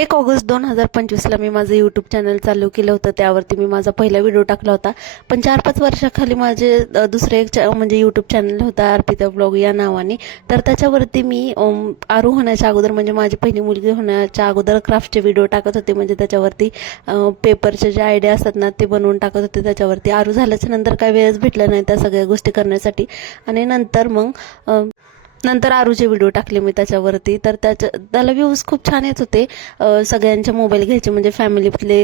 1 August 2025ला मी माझं YouTube channel चालू केलं होतं. त्यावरती मी माझा पहिला व्हिडिओ टाकला होता. पण 4-5 वर्षाखाली माझे दुसरे एक म्हणजे यूट्यूब चॅनल होता अर्पिता ब्लॉग या नावाने. तर त्याच्यावरती मी आरू होण्याच्या अगोदर म्हणजे माझी पहिली मुलगी होण्याच्या अगोदर क्राफ्टचे व्हिडिओ टाकत होते. म्हणजे त्याच्यावरती पेपरचे जे आयडिया असतात ना ते बनवून टाकत होते त्याच्यावरती. आरू झाल्याच्या नंतर काही वेळच भेटला नाही त्या सगळ्या गोष्टी करण्यासाठी. आणि नंतर आरूचे व्हिडिओ टाकले मी त्याच्यावरती. तर त्याला व्ह्यूज खूप छान येत होते. सगळ्यांचे मोबाईल घ्यायचे म्हणजे फॅमिलीतले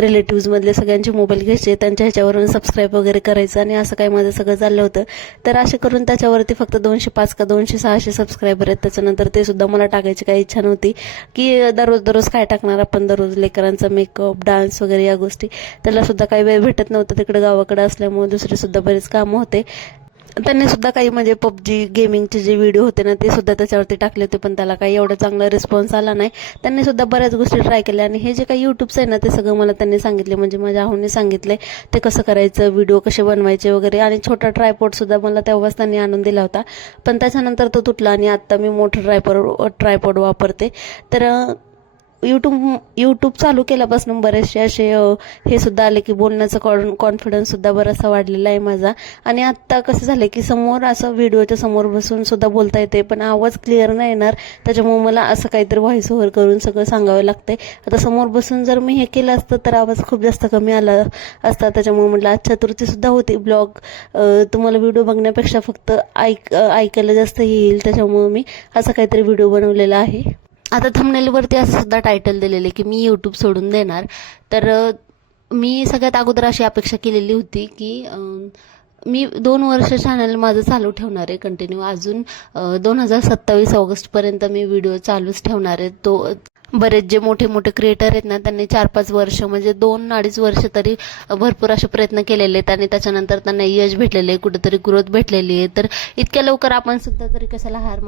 रिलेटिव्हजमधले सगळ्यांचे मोबाईल घ्यायचे, त्यांच्या ह्याच्यावरून सबस्क्राईब वगैरे करायचं आणि असं काही माझं सगळं चाललं होतं. तर असे करून त्याच्यावरती फक्त 205 का 200-600 सबस्क्रायबर आहेत. त्याच्यानंतर ते सुद्धा मला टाकायची काही इच्छा नव्हती की दररोज काय टाकणार आपण, दररोज लेकरांचा मेकअप डान्स वगैरे या गोष्टी. त्याला सुद्धा काही वेळ भेटत नव्हतं तिकडे गावाकडे असल्यामुळे. दुसरे सुद्धा बरेच कामं होते. त्यांनी सुद्धा काही म्हणजे पबजी गेमिंगचे जे व्हिडिओ होते ना ते सुद्धा त्याच्यावरती टाकले होते, पण त्याला काही एवढा चांगला रिस्पॉन्स आला नाही. त्यांनी सुद्धा बऱ्याच गोष्टी ट्राय केल्या आणि हे जे काही यूट्यूबचं आहे ना ते सगळं मला त्यांनी सांगितले. म्हणजे माझ्या आहोने सांगितले ते कसं करायचं, व्हिडिओ कसे बनवायचे वगैरे. आणि छोटा ट्रायपॉड सुद्धा मला तेव्हाच त्यांनी आणून दिला होता, पण त्याच्यानंतर तो तुटला आणि आता मी मोठं ट्रायपॉड वापरते. तर यूट्यूब चालू केल्यापासून बरेचसे असे हे सुद्धा आले की बोलण्याचं कॉन्फिडन्स सुद्धा बराचसा वाढलेला आहे माझा. आणि आत्ता कसं झालं की समोर असं व्हिडिओच्या समोर बसून सुद्धा बोलता येते, पण आवाज क्लिअर नाही येणार. त्याच्यामुळे मला असं काहीतरी व्हॉइस ओव्हर करून सगळं सांगावं लागतंय. आता समोर बसून जर मी हे केलं असतं तर आवाज खूप जास्त कमी आला असता. त्याच्यामुळे म्हटलं आज चतुर्थी सुद्धा होती. ब्लॉग तुम्हाला व्हिडिओ बघण्यापेक्षा फक्त ऐकायला जास्त येईल, त्याच्यामुळे मी असं काहीतरी व्हिडिओ बनवलेला आहे. आता थंबनेलवरती असं सुद्धा टायटल दिलेले की मी यूट्यूब सोडून देणार. तर मी सगळ्यात अगोदर अशी अपेक्षा केलेली होती की मी 2 वर्ष चॅनल माझं चालू ठेवणार आहे कंटिन्यू. अजून 2027 ऑगस्टपर्यंत मी व्हिडिओ चालूच ठेवणार आहे. बरेच जे मोठे मोठे क्रिएटर आहेत ना त्यांनी 4-5 वर्ष म्हणजे 2-2.5 वर्ष तरी भरपूर असे प्रयत्न केलेले आहेत आणि त्याच्यानंतर त्यांना यश भेटलेले आहे, कुठेतरी ग्रोथ भेटलेली आहे. तर इतक्या लवकर आपण सुद्धा तरी कशाला हार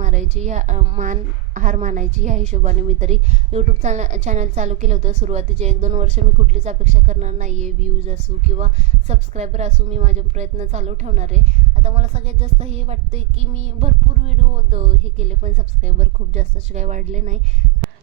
मानायची ह्या हिशोबाने मी तरी यूट्यूब चॅनल चालू केलं होतं. सुरुवातीचे 1-2 वर्ष मी कुठलीच अपेक्षा करणार नाहीये, व्ह्यूज असू किंवा सबस्क्रायबर असू. मी माझे प्रयत्न चालू ठेवणार आहे. आता मला सगळ्यात जास्त हे वाटतंय की मी भरपूर व्हिडिओ हे केले पण सबस्क्रायबर खूप जास्त असे काही वाढले नाही.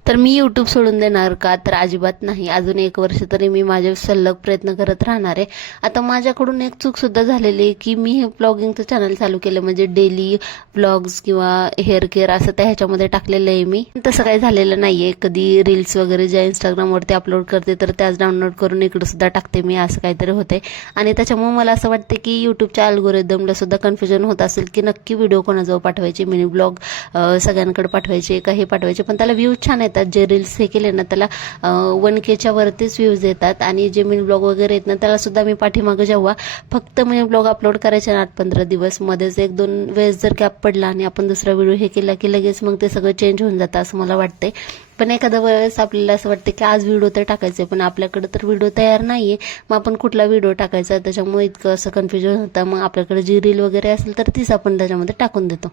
तर मी यूट्यूब सोडून देणार का? तर अजिबात नाही. अजून 1 वर्ष तरी मी माझे सलग प्रयत्न करत राहणार आहे. आता माझ्याकडून एक चूक सुद्धा झालेली आहे की मी हे ब्लॉगिंगचं चॅनल चालू केलं म्हणजे डेली ब्लॉग्स किंवा हेअर केअर असं त्या ह्याच्यामध्ये टाकलेलं आहे मी. तसं काही झालेलं नाहीये. कधी रील्स वगैरे ज्या इंस्टाग्रामवरती अपलोड करते तर त्याच डाउनलोड करून इकडे सुद्धा टाकते मी, असं काहीतरी होते. आणि त्याच्यामुळे मला असं वाटते की यूट्यूबच्या अल्गोरिदमला सुद्धा कन्फ्युजन होत असेल की नक्की व्हिडिओ कोणाजवळ पाठवायचे, मिनी ब्लॉग सगळ्यांकडे पाठवायचे का हे पाठवायचे. पण त्याला व्ह्यूज छान येतात. जे रील्स हे केले ना त्याला 1K वरतीच व्ह्यूज येतात. आणि जे मिनी ब्लॉग वगैरे आहेत ना त्याला सुद्धा मी पाठीमागं जेव्हा फक्त मिनी ब्लॉग अपलोड करायचे ना 8-15 दिवस, मध्येच 1-2 वेळेस जर गॅप पडला आणि आपण दुसरा व्हिडिओ हे केला की लगेच मग ते सगळं चेंज होऊन जातं असं मला वाटतंय. पण एखाद्या वेळेस आपल्याला असं वाटतं की आज व्हिडिओ तर टाकायचे पण आपल्याकडे तर व्हिडिओ तयार नाहीये, मग आपण कुठला व्हिडिओ टाकायचा. त्याच्यामुळे इतकं असं कन्फ्युजन होतं. मग आपल्याकडे जी रील वगैरे असेल तर तीच आपण त्याच्यामध्ये टाकून देतो.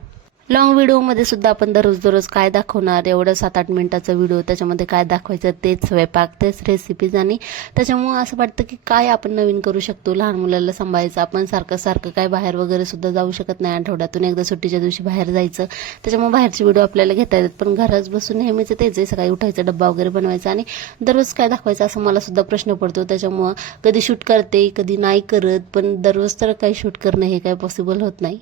लॉंग व्हिडिओमध्ये सुद्धा आपण दररोज काय दाखवणार, एवढं 7-8 मिनिटाचा व्हिडिओ, त्याच्यामध्ये काय दाखवायचं, तेच स्वयंपाक, तेच रेसिपीज. आणि त्याच्यामुळे असं वाटतं की काय आपण नवीन करू शकतो. लहान मुलाला सांभाळायचं, आपण सारखं काय बाहेर वगैरे सुद्धा जाऊ शकत नाही. आठवड्यातून एकदा सुट्टीच्या दिवशी बाहेर जायचं, त्याच्यामुळे बाहेरचे व्हिडिओ आपल्याला घेता येतात. पण घरात बसून नेहमीच तेच आहे, सकाळी उठायचं, डब्बा वगैरे बनवायचा आणि दररोज काय दाखवायचं असं मला सुद्धा प्रश्न पडतो. त्याच्यामुळं कधी शूट करते कधी नाही करत, पण दररोज तर काही शूट करणं हे काही पॉसिबल होत नाही.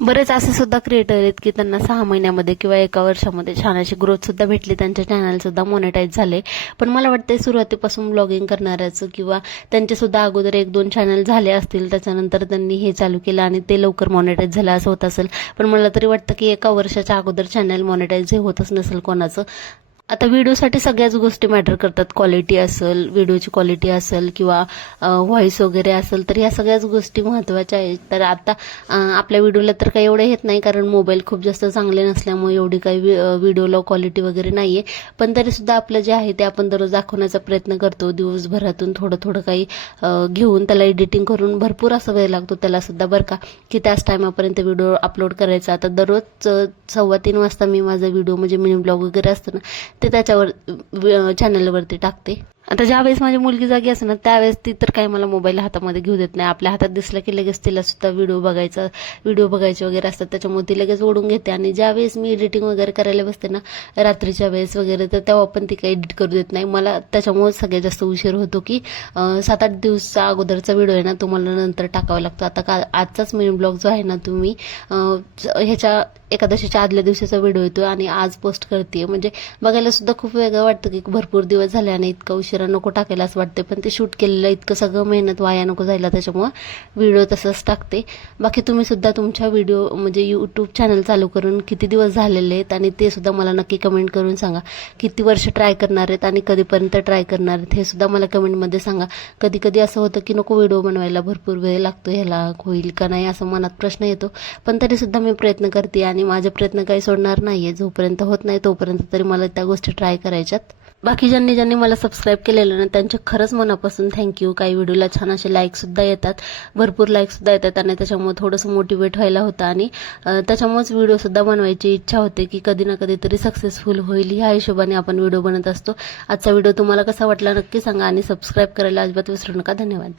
बरेच असे सुद्धा क्रिएटर आहेत की त्यांना 6 महिन्यामध्ये किंवा 1 वर्षामध्ये छान अशी ग्रोथ सुद्धा भेटली, त्यांचे चॅनल सुद्धा मॉनिटाईज झाले. पण मला वाटते सुरुवातीपासून ब्लॉगिंग करणाऱ्याचं किंवा त्यांचे सुद्धा अगोदर 1-2 चॅनल झाले असतील, त्याच्यानंतर त्यांनी हे चालू केलं आणि ते लवकर मॉनिटाईज झालं असं होत असेल. पण मला तरी वाटतं की 1 वर्षाच्या अगोदर चॅनल मॉनिटाईज हे होतच नसेल कोणाचं. आता व्हिडिओसाठी सगळ्याच गोष्टी मॅटर करतात. क्वालिटी असेल, व्हिडिओची क्वालिटी असेल किंवा व्हॉइस वगैरे असेल, तर या सगळ्याच गोष्टी महत्त्वाच्या आहेत. तर आता आपल्या व्हिडिओला तर काही एवढे येत नाही कारण मोबाईल खूप जास्त चांगले नसल्यामुळे एवढी काही व्हिडिओला क्वालिटी वगैरे नाही आहे. पण तरीसुद्धा आपलं जे आहे ते आपण दररोज दाखवण्याचा प्रयत्न करतो. दिवसभरातून थोडं काही घेऊन त्याला एडिटिंग करून भरपूर असा वेळ लागतो त्याला सुद्धा बरं का, की त्याच टायमापर्यंत व्हिडिओ अपलोड करायचा. आता दररोज 2:15 वाजता मी माझा व्हिडिओ म्हणजे मिनी ब्लॉग वगैरे असतं ना ते त्याच्यावर चॅनलवरती टाकते. आता ज्यावेळेस माझी मुलगी जागी असते ना त्यावेळेस ती तर काही मला मोबाईल हातामध्ये घेऊ देत नाही. आपल्या हातात दिसलं की लगेच तिला सुद्धा व्हिडिओ बघायचे वगैरे असतात, त्याच्यामुळे ती लगेच ओढून घेते. आणि ज्यावेळेस मी एडिटिंग वगैरे करायला बसते ना रात्रीच्या वेळेस वगैरे, तर तेव्हा पण ती काही एडिट करू देत नाही मला. त्याच्यामुळे सगळ्यात जास्त उशीर होतो की 7-8 दिवसा अगोदरचा व्हिडिओ आहे ना तुम्हाला नंतर टाकावा लागतो. आता आजचाच मेन ब्लॉग जो आहे ना तुम्ही ह्याच्या एकादशीच्या आदल्या दिवशीचा व्हिडिओ येतो आणि आज पोस्ट करते. म्हणजे बघायला सुद्धा खूप वेगळं वाटतं की भरपूर दिवस झाले आणि इतका उशिरा नको टाकायला असं वाटते, पण ते शूट केलेलं इतकं सगळं मेहनत वाया नको जायला, त्याच्यामुळं व्हिडिओ तसंच टाकते. बाकी तुम्ही सुद्धा तुमच्या व्हिडिओ म्हणजे यूट्यूब चॅनल चालू करून किती दिवस झालेले आहेत आणि ते सुद्धा मला नक्की कमेंट करून सांगा. किती वर्ष ट्राय करणार आहेत आणि कधीपर्यंत ट्राय करणार आहेत हे सुद्धा मला कमेंटमध्ये सांगा. कधी कधी असं होतं की नको व्हिडिओ बनवायला, भरपूर वेळ लागतो, ह्याला होईल का नाही असं मनात प्रश्न येतो, पण तरी सुद्धा मी प्रयत्न करते आणि माझे प्रयत्न काही सोडणार नाहीये. जोपर्यंत होत नाही तोपर्यंत तरी मला त्या गोष्टी ट्राय करायच्यात. बाकी ज्यांनी मला सबस्क्राईब केलेलं ना त्यांचे खरंच मनापासून थँक्यू. काही व्हिडिओला छान असे लाईक सुद्धा येतात, भरपूर लाईक सुद्धा येतात आणि त्याच्यामुळे थोडंसं मोटिवेट व्हायला होतं आणि त्याच्यामुळेच व्हिडिओ सुद्धा बनवायची इच्छा होते की कधी ना कधी तरी सक्सेसफुल होईल ह्या हिशोबाने आपण व्हिडिओ बनत असतो. आजचा व्हिडिओ तुम्हाला कसा वाटला नक्की सांगा आणि सबस्क्राईब करायला अजिबात विसरू नका. धन्यवाद.